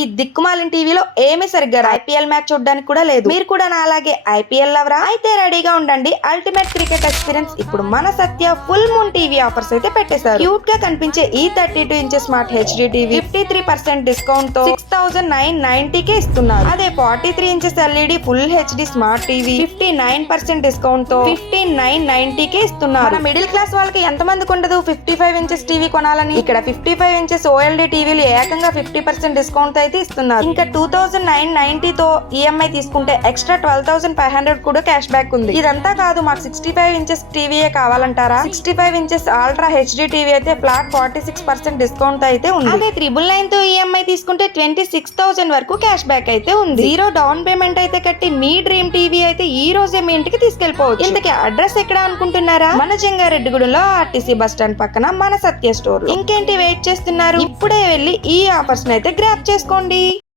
ఈ దిక్కుమాలిన టీవీలో ఏమీ సరిగ్గా ఐపీఎల్ మ్యాచ్ చూడడానికి కూడా లేదు. మీరు కూడా నా అలాగే ఐపీఎల్ లవరా? అయితే రెడీగా ఉండండి. అల్టిమేట్ క్రికెట్ ఎక్స్పీరియన్స్ ఇప్పుడు మన సత్య ఫుల్ మూన్ టీవీ ఆఫర్స్ అయితే పెట్టేశారు. క్యూట్ గా కనిపించే ఈ 32 inches smart HD TV 53% discount తో 6990 కే ఇస్తున్నారు. అదే 43 inches LED full HD smart TV 59% discount తో 15990 కే ఇస్తున్నారు. మన మిడిల్ క్లాస్ వాళ్ళకి ఎంత మందికి ఉండదు 55 ఇంచెస్ టీవీ కొనాలని. ఇక్కడ 55 ఇంచెస్ ఓఎల్డీ టీవీలు ఏకంగా 50% డిస్కౌంట్ అయితే ఇస్తున్నారు. ఇంకా 2990 తో ఈఎంఐ తీసుకుంటే ఎక్స్ట్రా 12500 కూడా క్యాష్ బ్యాక్ ఉంది. ఇదంతా కాదు, మాకు 65 inches టీవీయే కావాలంటారా? 65 inches ultra HD TV అయితే ఫ్లాట్ 46% డిస్కౌంట్ అయితే ఉంది. అదే 999 తో ఈఎంఐ తీసుకుంటే 26000 వరకు క్యాష్ బ్యాక్ అయితే ఉంది. 0 డౌన్ పేమెంట్ అయితే కట్టి మీ డ్రీమ్ టీవీ అయితే ఈ రోజే మీ ఇంటికి తీసుకెళ్లిపోవచ్చు. ఇంతకీ అడ్రస్ ఎక్కడ అనుకుంటున్నారా? మన జంగారెడ్డిగూడెంలో ఆర్టీసీ బస్ స్టాండ్ పక్కన మన సత్య స్టోర్. ఇంకేంటి వెయిట్ చేస్తున్నారు? ఇప్పుడే వెళ్ళి ఈ ఆఫర్స్ అయితే గ్రాప్ చేసుకోండి.